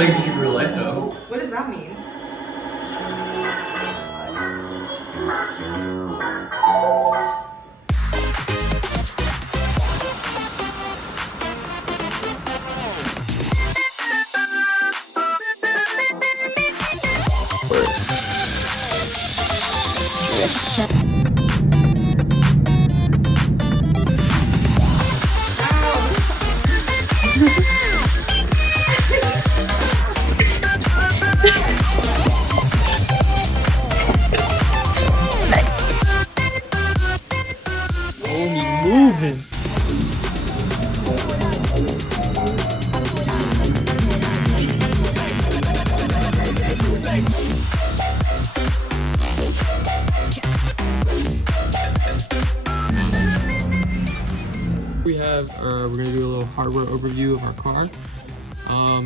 not a good picture of real life though. What does that mean? Moving. We have, we're gonna do a little hardware overview of our car.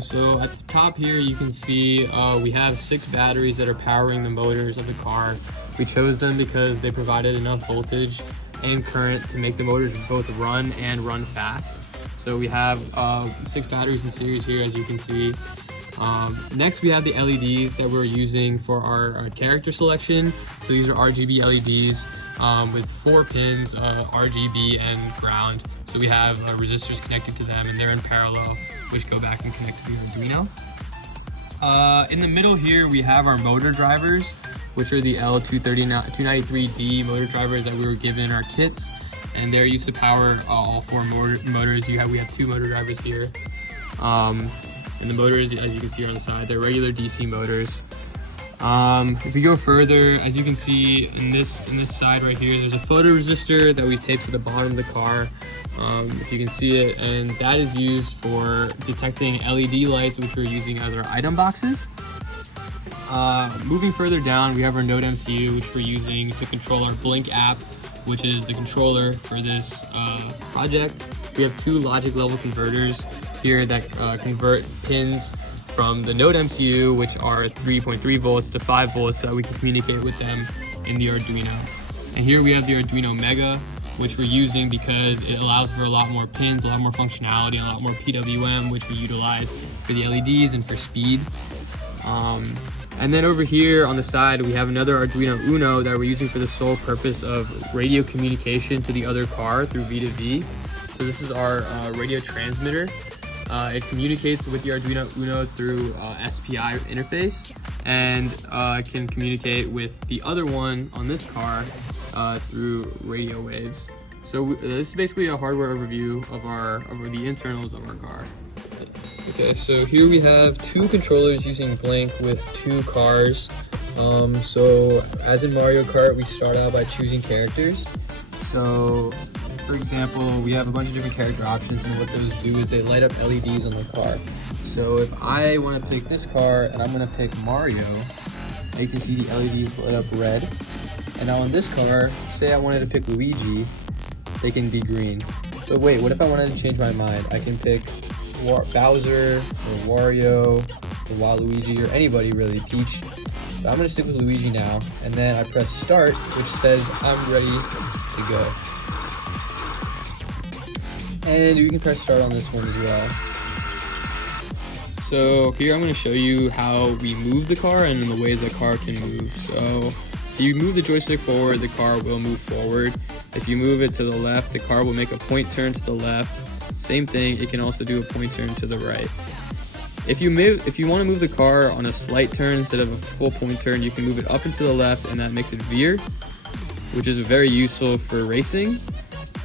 So at the top here, you can see we have 6 batteries that are powering the motors of the car. We chose them because they provided enough voltage and current to make the motors both run and run fast. So we have 6 batteries in series here, as you can see. Next, we have the LEDs that we're using for our character selection. So these are RGB LEDs with 4 pins, RGB and ground. So we have resistors connected to them, and they're in parallel, which go back and connect to the Arduino. In the middle here, we have our motor drivers, which are the L293D motor drivers that we were given in our kits, and they're used to power all 4 motors. We have 2 motor drivers here, and the motors, as you can see on the side, they're regular DC motors. If we go further, as you can see in this side right here, there's a photoresistor that we taped to the bottom of the car. If you can see it, and that is used for detecting LED lights, which we're using as our item boxes. Moving further down, we have our Node MCU, which we're using to control our BLYNK app, which is the controller for this project. We have 2 logic level converters here that convert pins from the Node MCU, which are 3.3 volts to 5 volts, so that we can communicate with them in the Arduino. And here we have the Arduino Mega, which we're using because it allows for a lot more pins, a lot more functionality, and a lot more PWM, which we utilize for the LEDs and for speed. And then over here on the side, we have another Arduino Uno that we're using for the sole purpose of radio communication to the other car through V2V. So this is our radio transmitter. It communicates with the Arduino Uno through SPI interface, and can communicate with the other one on this car through radio waves. So this is basically a hardware overview of the internals of our car. Okay, so here we have 2 controllers using BLYNK with 2 cars. So as in Mario Kart, we start out by choosing characters. So for example, we have a bunch of different character options, and what those do is they light up LEDs on the car. So if I want to pick this car and I'm going to pick Mario, you can see the LEDs light up red. And now on this car, say I wanted to pick Luigi, they can be green. But wait, what if I wanted to change my mind? I can pick Bowser or Wario or Waluigi or anybody really, Peach. But I'm going to stick with Luigi now, and then I press start, which says I'm ready to go. And you can press start on this one as well. So here I'm going to show you how we move the car and the ways the car can move. So if you move the joystick forward, the car will move forward. If you move it to the left, the car will make a point turn to the left. Same thing, it can also do a point turn to the right. If you want to move the car on a slight turn instead of a full point turn, you can move it up and to the left, and that makes it veer, which is very useful for racing.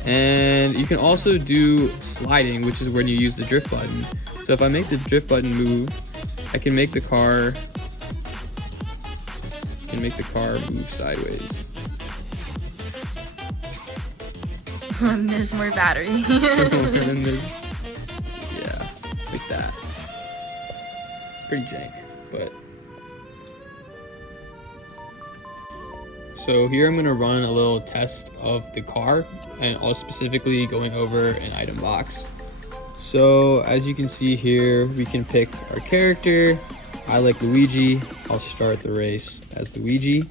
And you can also do sliding, which is when you use the drift button. So if I make the drift button move, I can make the car move sideways. There's more battery. Yeah, like that. It's pretty jank, but. So here I'm going to run a little test of the car, and also specifically going over an item box. So as you can see here, we can pick our character. I like Luigi. I'll start the race as Luigi.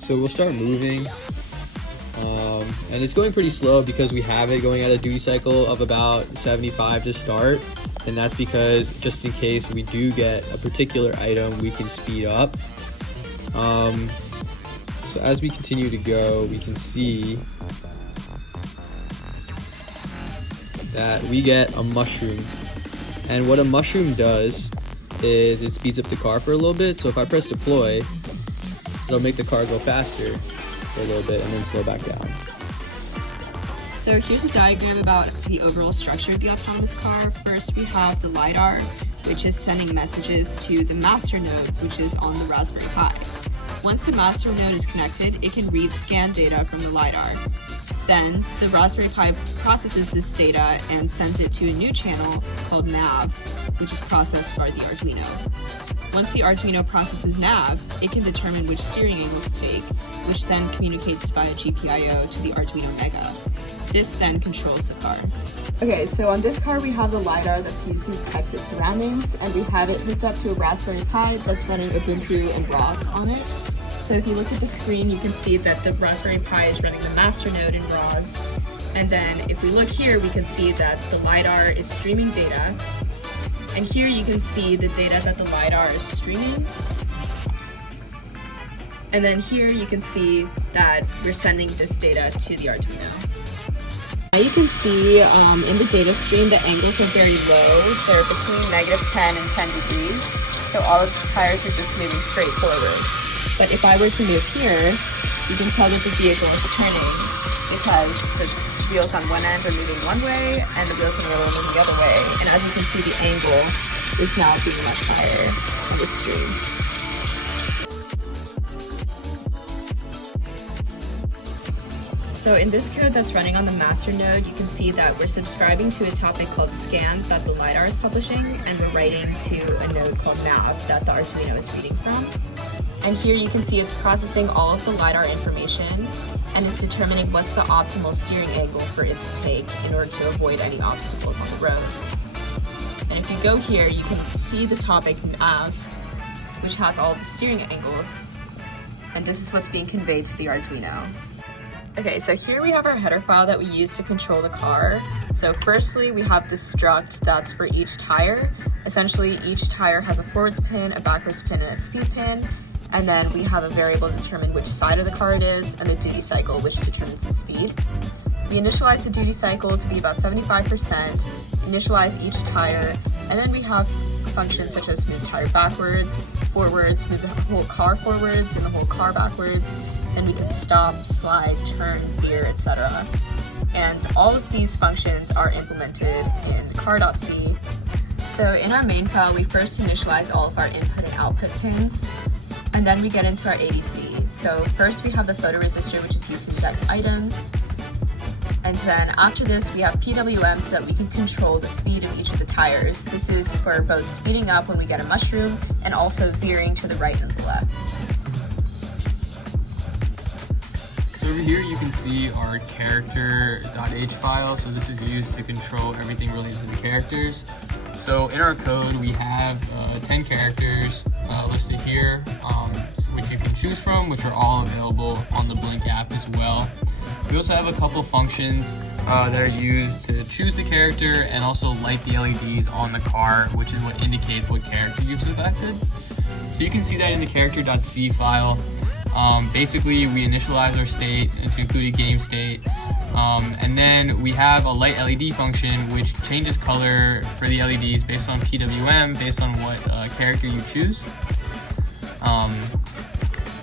So we'll start moving. And it's going pretty slow because we have it going at a duty cycle of about 75 to start. and that's because just in case we do get a particular item, we can speed up. So as we continue to go, we can see that we get a mushroom, and what a mushroom does is it speeds up the car for a little bit. So if I press deploy, it'll make the car go faster for a little bit and then slow back down. So here's a diagram about the overall structure of the autonomous car. First, we have the LiDAR, which is sending messages to the master node, which is on the Raspberry Pi. Once the master node is connected, it can read scan data from the LiDAR. Then, the Raspberry Pi processes this data and sends it to a new channel called nav, which is processed by the Arduino. Once the Arduino processes nav, it can determine which steering angle to take, which then communicates via GPIO to the Arduino Mega. This then controls the car. Okay, so on this car we have the LiDAR that's used to detect its surroundings, and we have it hooked up to a Raspberry Pi that's running Ubuntu and ROS on it. So if you look at the screen, you can see that the Raspberry Pi is running the master node in ROS. And then if we look here, we can see that the LiDAR is streaming data. And here you can see the data that the LiDAR is streaming. And then here you can see that we're sending this data to the Arduino. Now you can see in the data stream the angles are very low. They're between -10 and 10 degrees. So all of the tires are just moving straight forward. But if I were to move here, You can tell that the vehicle is turning because the wheels on one end are moving one way and the wheels on the other are moving the other way. And as you can see, the angle is now being much higher in the stream. So in this code that's running on the master node, you can see that we're subscribing to a topic called scan that the LiDAR is publishing, and we're writing to a node called nav that the Arduino is reading from. And here you can see it's processing all of the LiDAR information and is determining what's the optimal steering angle for it to take in order to avoid any obstacles on the road. And if you go here, you can see the topic nav, which has all the steering angles, and this is what's being conveyed to the Arduino. Okay, so here we have our header file that we use to control the car. So firstly, we have the struct that's for each tire. Essentially, each tire has a forwards pin, a backwards pin, and a speed pin. And then we have a variable to determine which side of the car it is, and the duty cycle, which determines the speed. We initialize the duty cycle to be about 75%, initialize each tire, and then we have functions such as move tire backwards, forwards, move the whole car forwards and the whole car backwards, and we can stop, slide, turn, veer, etc. And all of these functions are implemented in car.c. So in our main file, we first initialize all of our input and output pins, and then we get into our ADC. So first we have the photoresistor, which is used to detect items. And then after this, we have PWM so that we can control the speed of each of the tires. This is for both speeding up when we get a mushroom and also veering to the right and the left. So over here you can see our character.h file. So this is used to control everything related to the characters. So in our code, we have 10 characters listed here, which you can choose from, which are all available on the BLYNK app as well. We also have a couple functions that are used to choose the character and also light the LEDs on the car, which is what indicates what character you've selected. So you can see that in the character.c file. Basically, we initialize our state to include a game state. And then we have a light LED function which changes color for the LEDs based on PWM, based on what character you choose.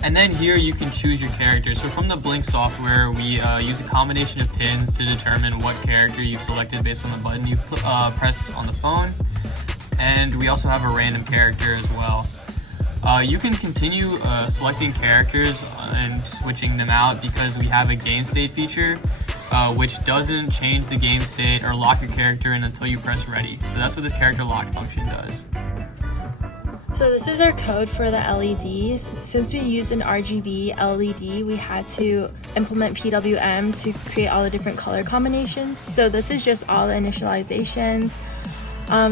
And then here you can choose your character. So from the BLYNK software, we use a combination of pins to determine what character you've selected based on the button you pressed on the phone. And we also have a random character as well. You can continue selecting characters and switching them out because we have a game state feature, which doesn't change the game state or lock your character in until you press ready. So that's what this character lock function does. So this is our code for the LEDs. Since we used an RGB LED, we had to implement PWM to create all the different color combinations. So this is just all the initializations.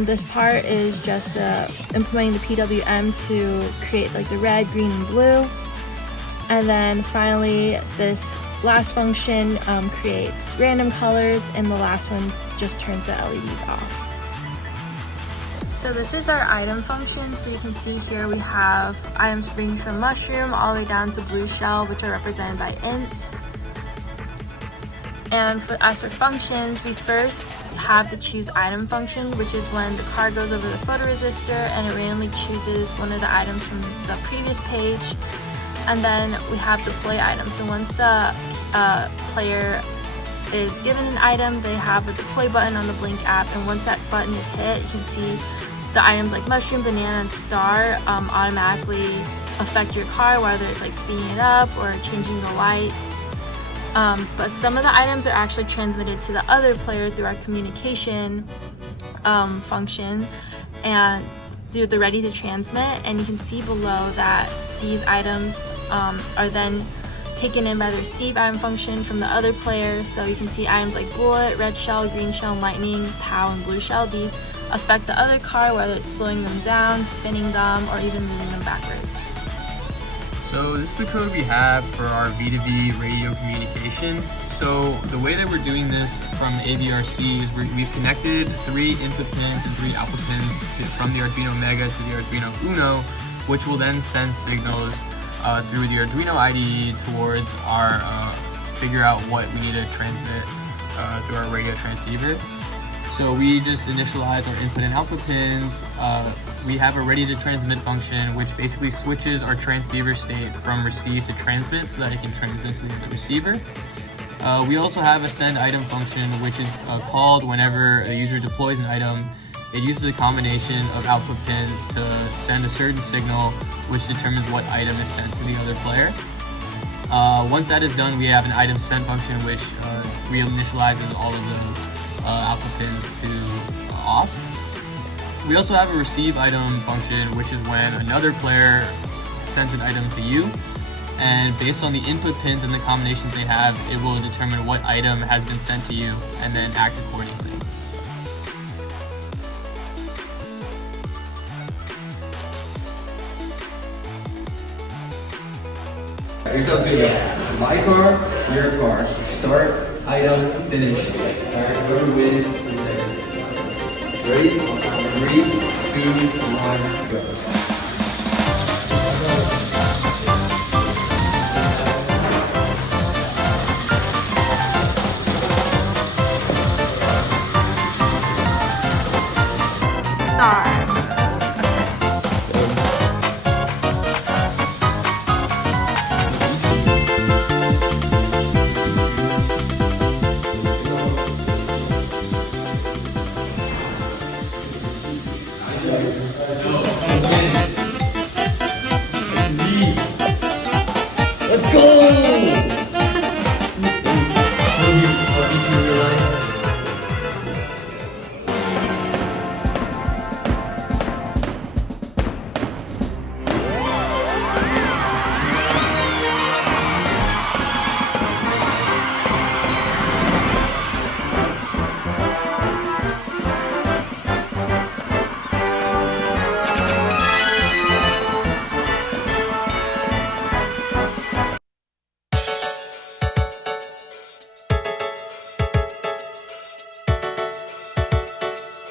This part is just implementing the PWM to create like the red, green, and blue. And then finally, this last function creates random colors, and the last one just turns the LEDs off. So this is our item function. So you can see here we have items ranging from mushroom all the way down to blue shell, which are represented by ints. And as for functions, we first have the choose item function, which is when the car goes over the photoresistor and it randomly chooses one of the items from the previous page. And then we have deploy item. So once a player is given an item, they have a deploy button on the BLYNK app, and once that button is hit, you can see the items like mushroom, banana, and star automatically affect your car, whether it's like speeding it up or changing the lights. But some of the items are actually transmitted to the other player through our communication function and through the ready to transmit. And you can see below that these items are then taken in by the receive item function from the other player. So you can see items like bullet, red shell, green shell, lightning, POW, and blue shell. These affect the other car, whether it's slowing them down, spinning them, or even moving them backwards. So this is the code we have for our V2V radio communication. So the way that we're doing this from AVRC is we've connected 3 input pins and 3 output pins from the Arduino Mega to the Arduino Uno, which will then send signals through the Arduino IDE towards our figure out what we need to transmit through our radio transceiver. So we just initialize our input and output pins. We have a ready to transmit function, which basically switches our transceiver state from receive to transmit so that it can transmit to the other receiver. We also have a send item function, which is called whenever a user deploys an item. It uses a combination of output pins to send a certain signal, which determines what item is sent to the other player. Once that is done, we have an item send function, which reinitializes all of the output pins to off. We also have a receive item function, which is when another player sends an item to you, and based on the input pins and the combinations they have, it will determine what item has been sent to you and then act accordingly. Here comes the my car, your car. Start, item, finish. Alright, whoever wins, ready? 3, 2, 1, go.